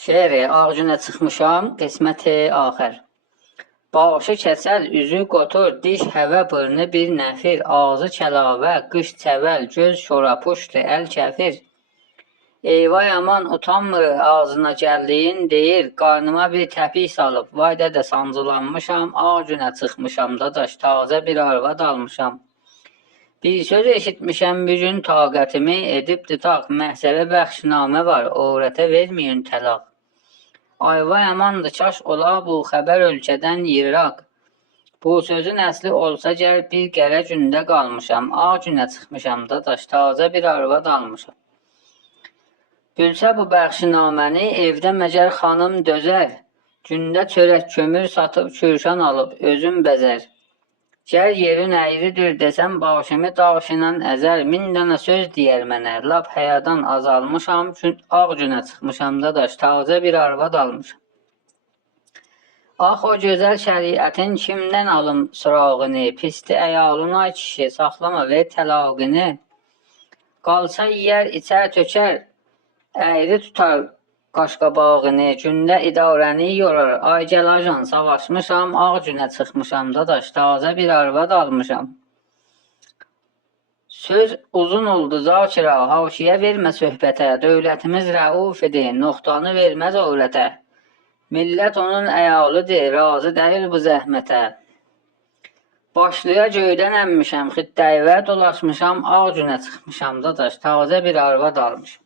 Şeiri ağacına çıxmışam, qisməti axır. Başı kəsəl, üzü qotur, diş həvə bırnı bir nəfir, ağzı kəlavə, qış çəvəl, göz şorapuşdur, əl kəfir. Eyvay aman utanmır ağzına gəldiyin deyir, qarnıma bir təpik salıb, vay dədə sancılanmışam, ağ günə çıxmışam, dadaş tazə bir arvad almışam. Bir söz eşitmişəm bir gün taqətimi edib tutaq, məhzəbə bəxşinamə var, övrətə verməyin təlaq. Ay vay amandır, kaş ola bu xəbər ölkədən yıraq. Bu sözün əsli olsa gəl bir qərə gündə qalmışam, ağ günə çıxmışam, dadaş tazə bir arvad almışam. Bilsə bu bəxşinaməni evdə məgər xanım dözər, gündə çörək kömür satıb kürşan alıb özüm bəzər. Gəl yerin əyridir desəm başımı daşla əzər, 1000 dənə söz deyər mənə, lap həyadan azalmışam, ağ günə çıxmışam dadaş, tazə bir arvad almışam. Ax o gözəl şəriətin kimdən alım sırağını, pisti əyalın ay kişi, saxlama ver təlaqını. Qalsa yiyər, içər, tökər, əyri tutar qaşqabağını, gündə idarəni yorar, ay gəl ajan savaşmışam, ağ günə çıxmışam, dadaş tazə bir arvad almışam. Söz uzun oldu zakira, havşiyə vermə söhbətə, dövlətimiz rəuf idi, nöqtanı verməz övrətə. Millət onun əyalıdır, razı deyil bu zəhmətə. Başlıya göydən əmmişəm, xiddəyvə dolaşmışam, ağ günə çıxmışam, dadaş tazə bir arvad almışam.